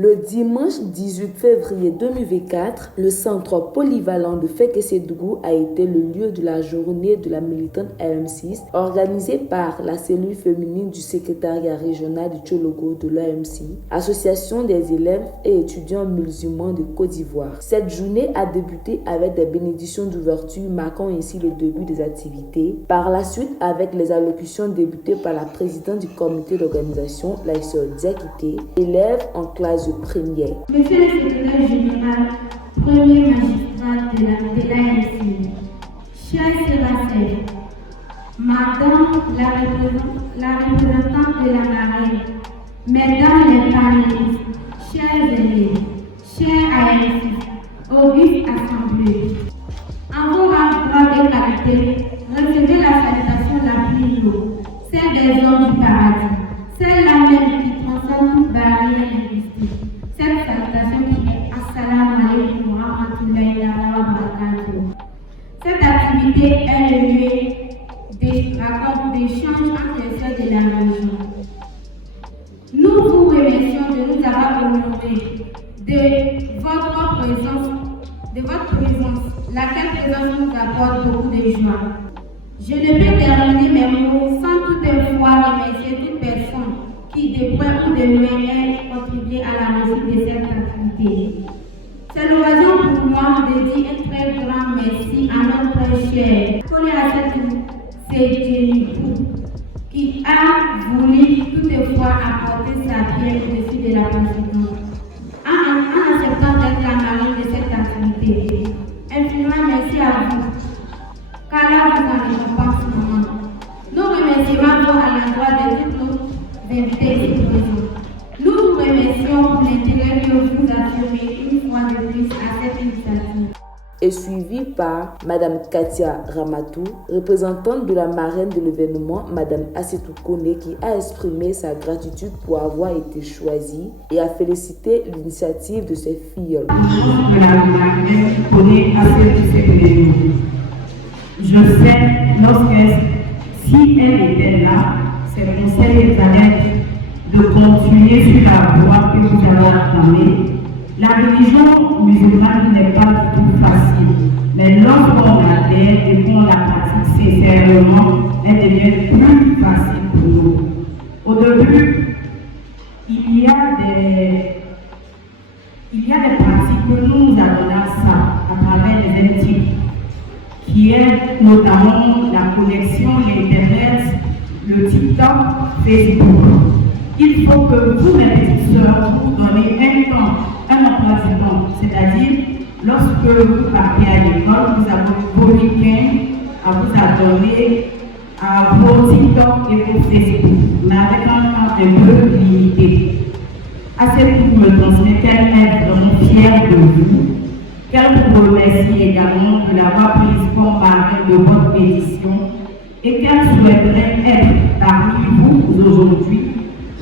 Le dimanche 18 février 2024, le centre polyvalent de Fekese-Dougou a été le lieu de la journée de la militante AM6 organisée par la cellule féminine du secrétariat régional du Tchologo de l'AMC, association des élèves et étudiants musulmans de Côte d'Ivoire. Cette journée a débuté avec des bénédictions d'ouverture marquant ainsi le début des activités. Par la suite, avec les allocutions débutées par la présidente du comité d'organisation, la sœur Diakité, élève en classe de première. Monsieur le secrétaire général, premier magistrat de l'AMC, chers Sébastien, madame la représentante de la marraine, mesdames les panélistes, chers élèves, chers AMC, auguste assemblée, en vos rangs de qualité, recevez la salutation la plus lourde, celle des hommes du paradis, celle-là même qui transcende toute barrière linguistique. Cette salutation qui est Assalamu alaikum wa rahmatullahi wa barakatuh. Cette activité est le lieu d'échange entre les sœurs de la religion. Nous vous remercions de nous avoir honorés de votre présence, laquelle présence nous apporte beaucoup de joie. Je ne peux terminer mes mots sans toutefois remercier toute personne qui, de près ou de loin, ait contribué à la réussite de cette activité. C'est l'occasion pour moi de dire un très grand merci à notre cher Cédric, qui a voulu toutefois apporter sa pierre au-dessus de la présidence en acceptant d'être la marraine de cette activité. Infiniment merci à vous, car là vous en récompense moment. Nous remercions vont à l'endroit de tous nos invités ici présents. Nous vous remercions pour l'intérêt que vous affirmez une fois de plus à cette initiative. Et suivi par Madame Katia Ramatou, représentante de la marraine de l'événement, Madame Assetou Kone, qui a exprimé sa gratitude pour avoir été choisie et a félicité l'initiative de ses filles. Je sais, si elle était là, ses conseils étaient de continuer sur la voie que vous avez entamée. La religion musulmane n'est pas du tout facile, mais lorsqu'on adhère et qu'on la pratique sincèrement, elle devient plus facile pour nous. Au début, il y a des pratiques que nous avons à ça à travers les intimes, qui est notamment la connexion, l'Internet, le TikTok, Facebook. Il faut que vous, les petites sœurs, vous donnez un emploi du temps, c'est-à-dire lorsque vous partez à l'école, vous avez vos week-ends à vous adonner à vos TikTok et vos Facebook, mais avec un temps un peu limité. Assetou me transmet qu'elle est vraiment fière de vous, qu'elle vous remercie également de l'avoir prise comme marraine de votre édition et qu'elle souhaiterait être parmi vous aujourd'hui.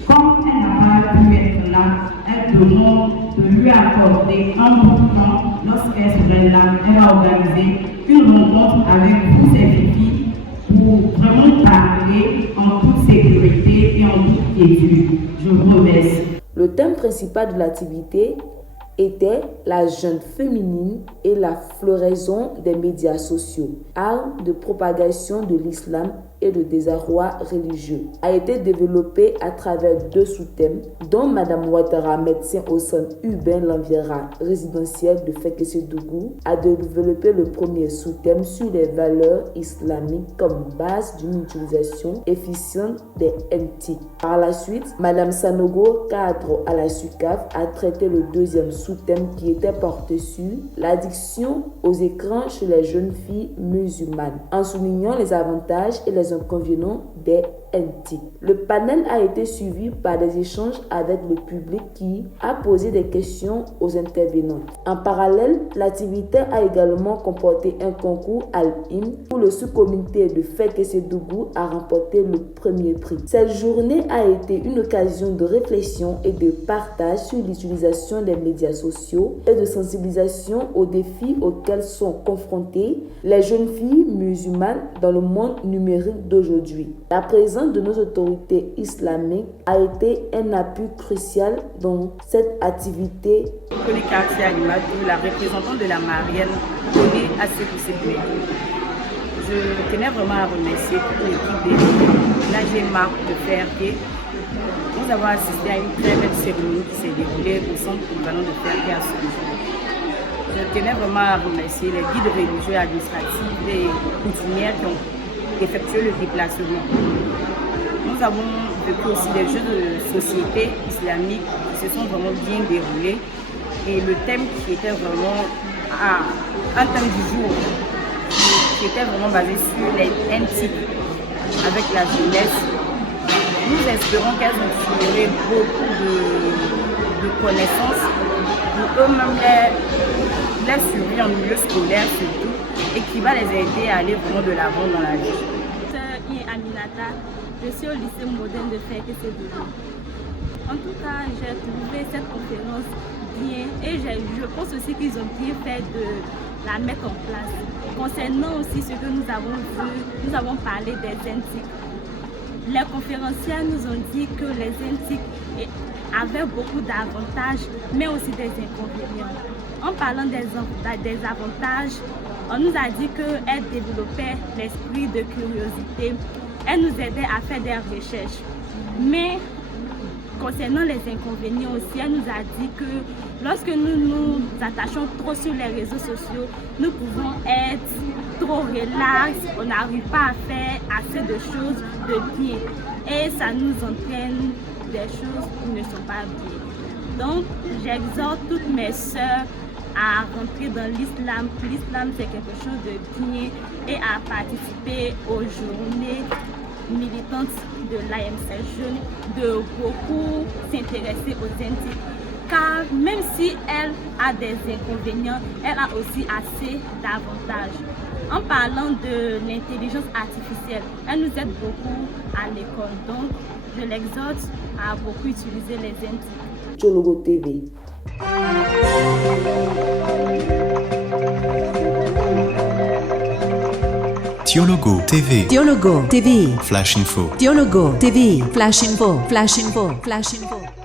Comme elle n'a pas pu être là, elle demande de lui accorder un bon temps lorsqu'elle serait là. Elle va organiser une rencontre avec vous, ses filles, pour vraiment parler en toute sécurité et en toute quiétude. Je vous remercie. Le thème principal de l'activité était la jeune féminine et la floraison des médias sociaux, arme de propagation de l'islam et de désarroi religieux, a été développé à travers 2 sous-thèmes, dont Madame Ouattara, médecin au centre urbain L'Enviera résidentiel de Fekese-Dougou, a développé le premier sous-thème sur les valeurs islamiques comme base d'une utilisation efficiente des NT. Par la suite, Madame Sanogo, cadre à la SUCAF, a traité le deuxième sous-thème qui était porté sur l'addiction aux écrans chez les jeunes filles musulmanes, en soulignant les avantages et les inconvénients des NT. Le panel a été suivi par des échanges avec le public qui a posé des questions aux intervenants. En parallèle, l'activité a également comporté un concours Al-Him où le sous-comité de Fekese-Dougou a remporté le premier prix. Cette journée a été une occasion de réflexion et de partage sur l'utilisation des médias sociaux et de sensibilisation aux défis auxquels sont confrontées les jeunes filles musulmanes dans le monde numérique monde d'aujourd'hui. La présence de nos autorités islamiques a été un appui crucial dans cette activité. Kone quartier Alimadou, la représentante de la Marielle, connaît assez pour cette méthode. Je tenais vraiment à remercier toute l'équipe de l'AGMA de FRT. Nous avons assisté à une très belle cérémonie qui s'est déroulée au centre polyvalent de FRT à Soumou. Je tenais vraiment à remercier les guides religieux et administratifs et coutumières qui ont effectué le déplacement. Nous avons vécu aussi des jeux de société islamique qui se sont vraiment bien déroulés. Et le thème qui était vraiment un thème du jour, qui était vraiment basé sur les NTIC avec la jeunesse. Nous espérons qu'elles ont tiré beaucoup de connaissances pour eux-mêmes les survie en milieu scolaire surtout et qui va les aider à aller vraiment de l'avant dans la vie. Aminata, je suis au lycée moderne de FRT-C2. En tout cas, j'ai trouvé cette conférence bien et je pense aussi qu'ils ont bien fait de la mettre en place. Concernant aussi ce que nous avons vu, nous avons parlé des NTIC. Les conférenciers nous ont dit que les NTIC avaient beaucoup d'avantages, mais aussi des inconvénients. En parlant des avantages, on nous a dit qu'elle développait l'esprit de curiosité, elle nous aidait à faire des recherches. Mais concernant les inconvénients aussi, elle nous a dit que lorsque nous nous attachons trop sur les réseaux sociaux, nous pouvons être trop relax, on n'arrive pas à faire assez de choses de bien et ça nous entraîne des choses qui ne sont pas bien. Donc j'exhorte toutes mes sœurs à rentrer dans l'islam. L'islam c'est quelque chose de bien et à participer aux journées militantes de l'AMC Jeune, de beaucoup s'intéresser aux NTIC. Car même si elle a des inconvénients, elle a aussi assez d'avantages. En parlant de l'intelligence artificielle, elle nous aide beaucoup à l'école. Donc, je l'exhorte à beaucoup utiliser les NTIC. Tiologo TV. Tiologo TV. Tiologo TV. Flash Info. Tiologo TV. Flash Info. Flash Info. Flash Info.